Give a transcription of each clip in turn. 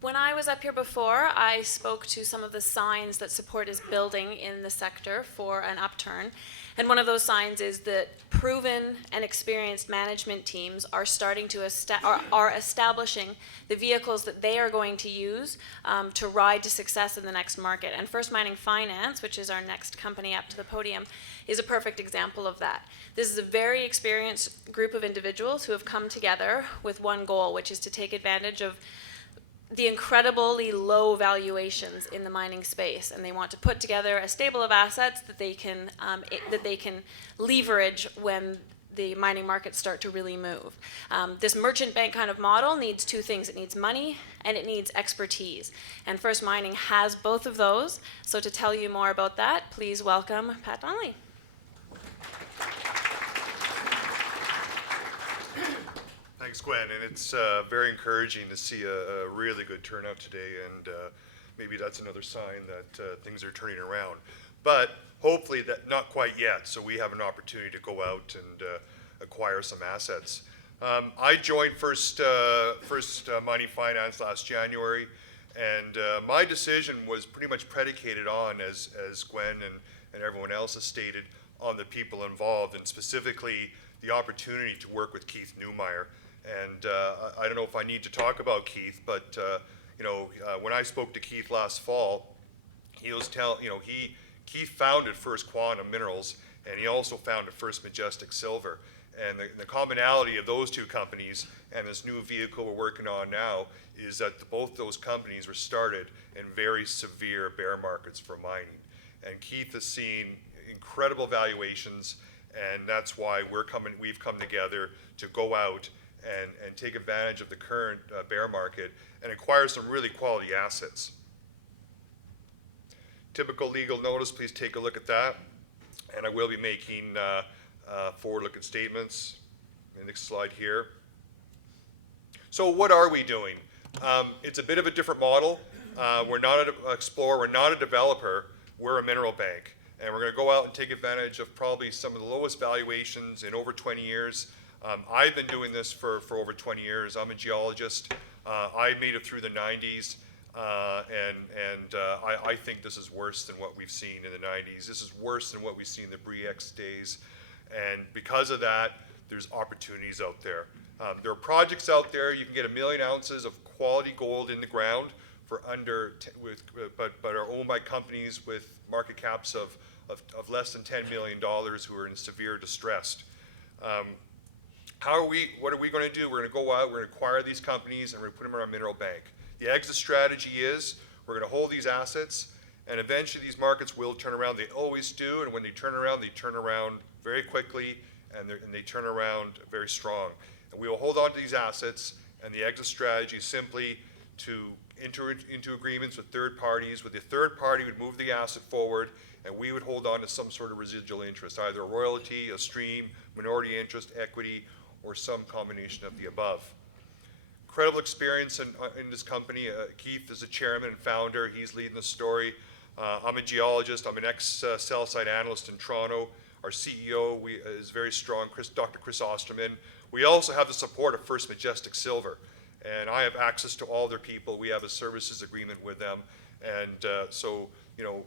When I was up here before, I spoke to some of the signs that support is building in the sector for an upturn. And one of those signs is that proven and experienced management teams are starting to are establishing the vehicles that they are going to use to ride to success in the next market. And First Mining Finance, which is our next company up to the podium, is a perfect example of that. This is a very experienced group of individuals who have come together with one goal, which is to take advantage of the incredibly low valuations in the mining space, and they want to put together a stable of assets that they can leverage when the mining markets start to really move. This merchant bank kind of model needs two things. It needs money and it needs expertise. And First Mining has both of those. So to tell you more about that, please welcome Pat Donnelly. Thanks, Gwen, and it's very encouraging to see a really good turnout today, and maybe that's another sign that things are turning around. But hopefully that not quite yet, so we have an opportunity to go out and acquire some assets. I joined First Mining Finance last January, and my decision was pretty much predicated on, as Gwen and everyone else has stated, on the people involved, and specifically the opportunity to work with Keith Neumeier. And I don't know if I need to talk about Keith, but when I spoke to Keith last fall, he was Keith founded First Quantum Minerals, and he also founded First Majestic Silver. And the commonality of those two companies and this new vehicle we're working on now is that both those companies were started in very severe bear markets for mining. And Keith has seen incredible valuations, and that's why we've come together to go out and take advantage of the current bear market and acquire some really quality assets. Typical legal notice, please take a look at that. And I will be making forward-looking statements. The next slide here. So what are we doing? It's a bit of a different model. We're not an explorer, we're not a developer, we're a mineral bank. And we're going to go out and take advantage of probably some of the lowest valuations in over 20 years. I've been doing this for over 20 years. I'm a geologist. I made it through the 90s, and I think this is worse than what we've seen in the 90s. This is worse than what we've seen in the Bre-X days. And because of that, there's opportunities out there. There are projects out there. You can get 1 million ounces of quality gold in the ground for but are owned by companies with market caps of less than $10 million who are in severe distress. What are we going to do? We're going to go out, we're going to acquire these companies, and we're going to put them in our mineral bank. The exit strategy is we're going to hold these assets, and eventually these markets will turn around. They always do, and when they turn around very quickly, and they turn around very strong. And we will hold on to these assets, and the exit strategy is simply to enter into agreements with third parties, where the third party would move the asset forward, and we would hold on to some sort of residual interest, either a royalty, a stream, minority interest, equity, or some combination of the above. Incredible experience in this company. Keith is the chairman and founder. He's leading the story. I'm a geologist. I'm an ex-sell-side analyst in Toronto. Our CEO is very strong, Dr. Chris Osterman. We also have the support of First Majestic Silver, and I have access to all their people. We have a services agreement with them, and so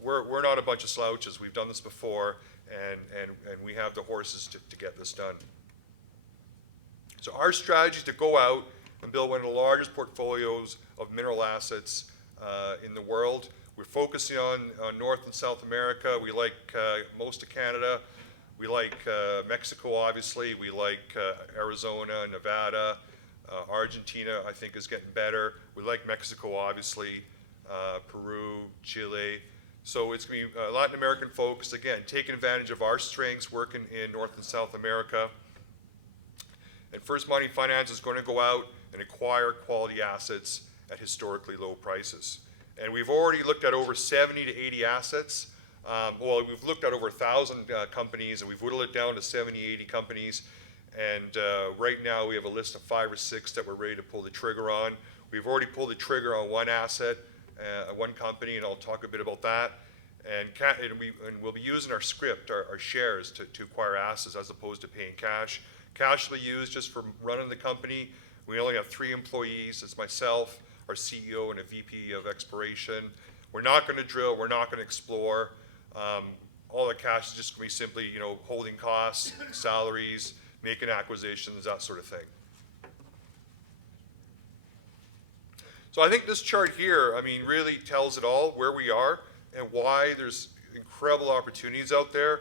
we're not a bunch of slouches. We've done this before, and we have the horses to get this done. So our strategy is to go out and build one of the largest portfolios of mineral assets in the world. We're focusing on North and South America. We like most of Canada. We like Mexico, obviously. We like Arizona, Nevada. Argentina, I think, is getting better. We like Mexico, obviously. Peru, Chile. So it's going to be Latin American folks, again, taking advantage of our strengths working in North and South America. And First Mining Finance is going to go out and acquire quality assets at historically low prices. And we've already looked at over 70 to 80 assets. We've looked at over 1,000 companies, and we've whittled it down to 70, 80 companies. And right now we have a list of 5 or 6 that we're ready to pull the trigger on. We've already pulled the trigger on one asset, one company, and I'll talk a bit about that. And we'll be using our script, our shares, to acquire assets as opposed to paying cash. Cash will be used just for running the company. We only have 3 employees. It's myself, our CEO, and a VP of exploration. We're not going to drill. We're not going to explore. All the cash is just going to be simply, holding costs, salaries, making acquisitions, that sort of thing. So I think this chart here, really tells it all, where we are and why there's incredible opportunities out there.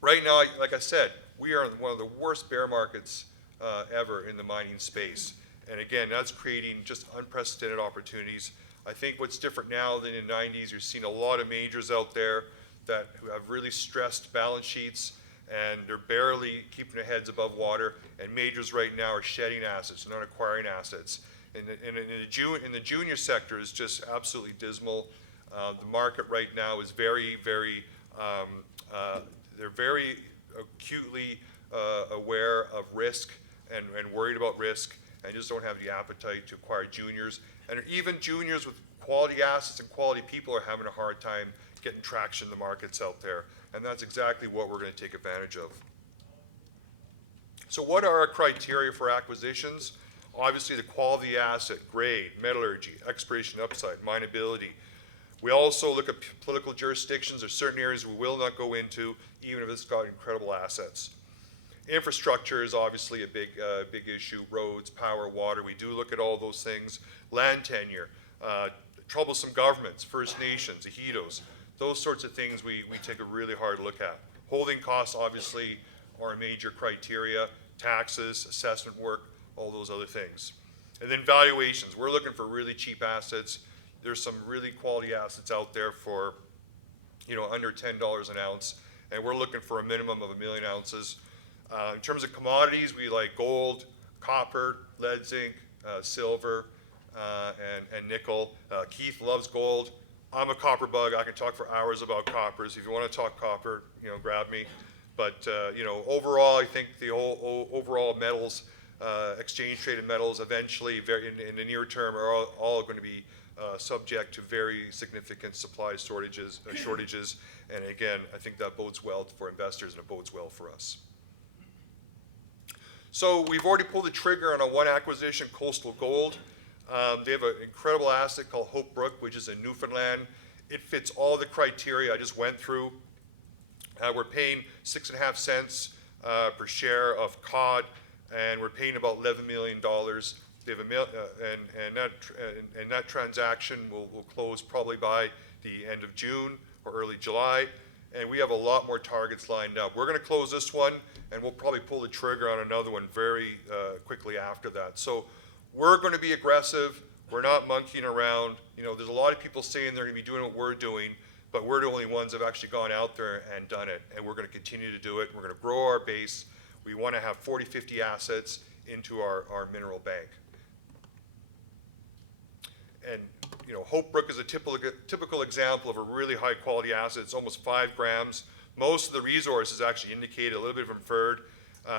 Right now, like I said, we are in one of the worst bear markets ever in the mining space. And again, that's creating just unprecedented opportunities. I think what's different now than in the 90s, you're seeing a lot of majors out there who have really stressed balance sheets, and they're barely keeping their heads above water. And majors right now are shedding assets, they're not acquiring assets. And in the junior sector is just absolutely dismal. The market right now is very, very, they're very acutely aware of risk and worried about risk, and just don't have the appetite to acquire juniors. And even juniors with quality assets and quality people are having a hard time getting traction in the markets out there. And that's exactly what we're going to take advantage of. So what are our criteria for acquisitions? Obviously, the quality of the asset, grade, metallurgy, exploration upside, mineability. We also look at political jurisdictions. There's certain areas we will not go into, even if it's got incredible assets. Infrastructure is obviously a big issue. Roads, power, water. We do look at all those things. Land tenure, troublesome governments, First Nations, ejidos. Those sorts of things we take a really hard look at. Holding costs obviously are a major criteria. Taxes, assessment work, all those other things. And then valuations. We're looking for really cheap assets. There's some really quality assets out there for, under $10 an ounce, and we're looking for a minimum of 1 million ounces. In terms of commodities, we like gold, copper, lead, zinc, silver, and nickel. Keith loves gold. I'm a copper bug. I can talk for hours about coppers. If you want to talk copper, grab me. But overall, I think the overall metals, exchange traded metals, eventually, in the near term, are all going to be subject to very significant supply shortages. And again, I think that bodes well for investors, and it bodes well for us. So we've already pulled the trigger on one acquisition, Coastal Gold. They have an incredible asset called Hope Brook, which is in Newfoundland. It fits all the criteria I just went through. We're paying 6.5 cents per share of COD, and we're paying about $11 million. They have and that transaction will close probably by the end of June or early July. And we have a lot more targets lined up. We're going to close this one, and we'll probably pull the trigger on another one very quickly after that. So we're going to be aggressive. We're not monkeying around. There's a lot of people saying they're going to be doing what we're doing, but we're the only ones that have actually gone out there and done it, and we're going to continue to do it. We're going to grow our base. We want to have 40, 50 assets into our mineral bank. And Hope Brook is a typical example of a really high quality asset. It's almost 5 grams. Most of the resource is actually indicated, a little bit of inferred.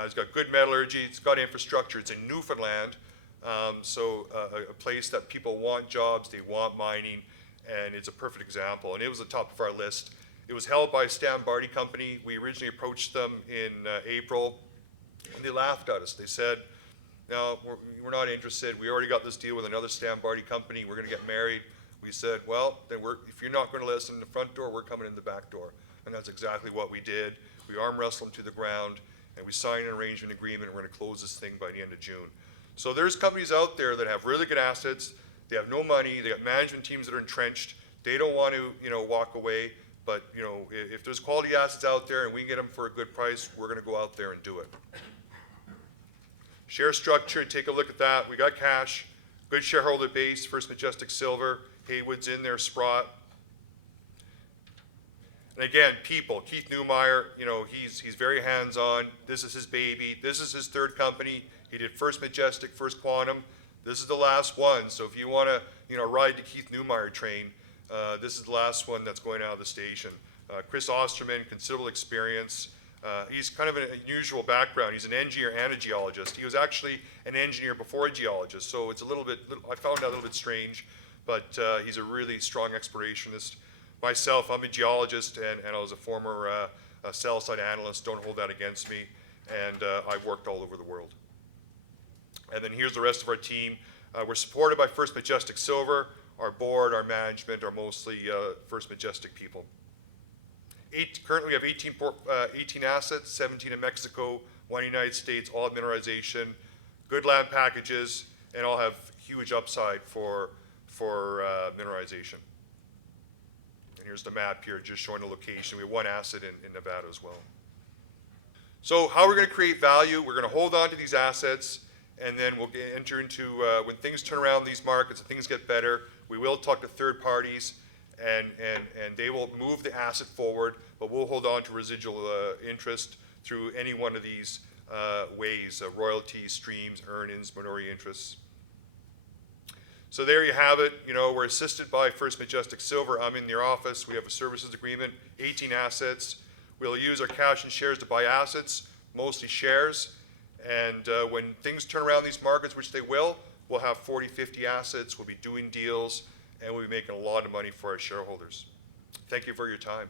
It's got good metallurgy. It's got infrastructure. It's in Newfoundland, so a place that people want jobs, they want mining, and it's a perfect example. And it was the top of our list. It was held by Stan Barty Company. We originally approached them in April, and they laughed at us. They said, "No, we're not interested. We already got this deal with another Stan Barty company. We're going to get married." We said, "Well, then if you're not going to let us in the front door, we're coming in the back door." And that's exactly what we did. We arm wrestled them to the ground, and we signed an arrangement agreement, and we're going to close this thing by the end of June. So there's companies out there that have really good assets. They have no money. They have management teams that are entrenched. They don't want to, walk away. But, if there's quality assets out there and we can get them for a good price, we're going to go out there and do it. Share structure, take a look at that. We got cash, good shareholder base, First Majestic Silver, Haywood's in there, Sprott. And again, people, Keith Neumeier, he's very hands-on. This is his baby. This is his third company. He did First Majestic, First Quantum. This is the last one. So if you want to, ride the Keith Neumeier train, this is the last one that's going out of the station. Chris Osterman, considerable experience. He's kind of an unusual background. He's an engineer and a geologist. He was actually an engineer before a geologist, so it's I found that a little bit strange, but he's a really strong explorationist. Myself, I'm a geologist, and I was a former sell-side analyst. Don't hold that against me. And I've worked all over the world. And then here's the rest of our team. We're supported by First Majestic Silver. Our board, our management are mostly First Majestic people. Currently we have 18 assets, 17 in Mexico, 1 in the United States, all have mineralization, good land packages, and all have huge upside for mineralization. And here's the map here just showing the location. We have 1 asset in Nevada as well. So how we're going to create value, we're going to hold on to these assets, and then we'll enter into, when things turn around in these markets and things get better, we will talk to third parties, and they will move the asset forward, but we'll hold on to residual interest through any one of these ways, royalties, streams, earn-ins, minority interests. So there you have it. You know, we're assisted by First Majestic Silver. I'm in their office. We have a services agreement, 18 assets. We'll use our cash and shares to buy assets, mostly shares. And when things turn around these markets, which they will, we'll have 40, 50 assets. We'll be doing deals, and we'll be making a lot of money for our shareholders. Thank you for your time.